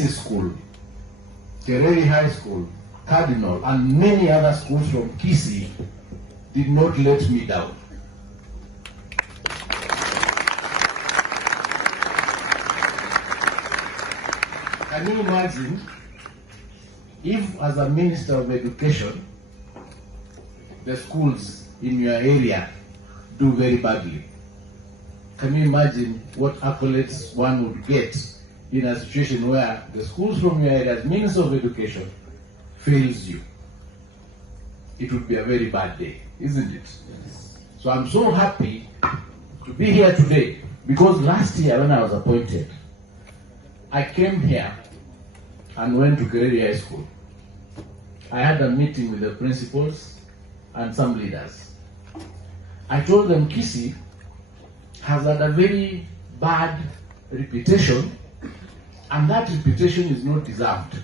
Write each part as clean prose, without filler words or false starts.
Kisii School, Tereri High School, Cardinal, and many other schools from Kisii did not let me down. Can you imagine if, as a Minister of Education, the schools in your area do very badly? Can you imagine what accolades one would get in a situation where the schools from your area, as Minister of Education, fails you? It would be a very bad day, isn't it? Yes. So I'm so happy to be here today, because last year when I was appointed, I came here and went to Tereri High School. I had a meeting with the principals and some leaders. I told them Kisii has had a very bad reputation, and that reputation is not deserved.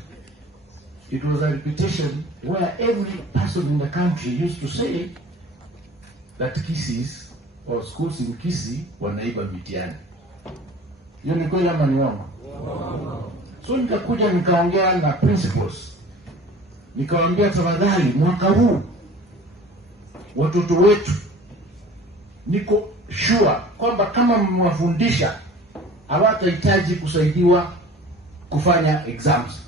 It was a reputation where every person in the country used to say that Kisii's or schools in Kisii wanaiba mitihani. Hiyo ni kweli ama ni uongo? So nikakuja nikaongea na principals. Nikawaambia tafadhali, mwaka huu watoto wetu niko sure kwamba kama mmewafundisha hawatahitaji kusaidiwa kufanya exams.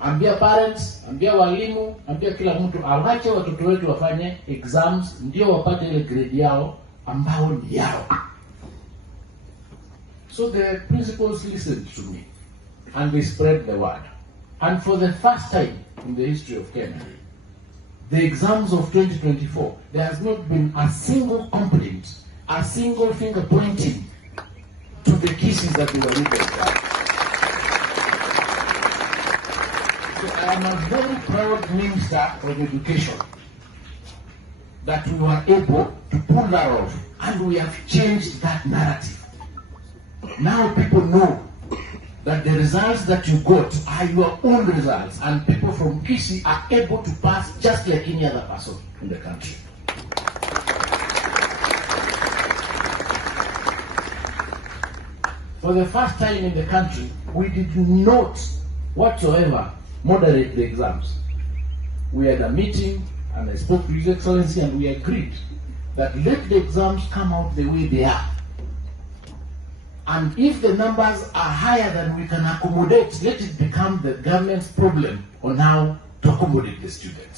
Ambia parents, ambia walimu, ambia kila mtu awache watoto wetu wafanye exams ndio wapate ile grade yao ambao ni yao. So the principals listened to me and they spread the word. And for the first time in the history of Kenya, the exams of 2024, there has not been a single complaint, a single finger pointing to the Kisiis that we were looking at. So I am a very proud Minister of Education that we were able to pull that off, and we have changed that narrative. Now people know that the results that you got are your own results, and people from Kisii are able to pass just like any other person in the country. For the first time in the country, we did not whatsoever moderate the exams. We had a meeting and I spoke to His Excellency and we agreed that let the exams come out the way they are. And if the numbers are higher than we can accommodate, let it become the government's problem on how to accommodate the students.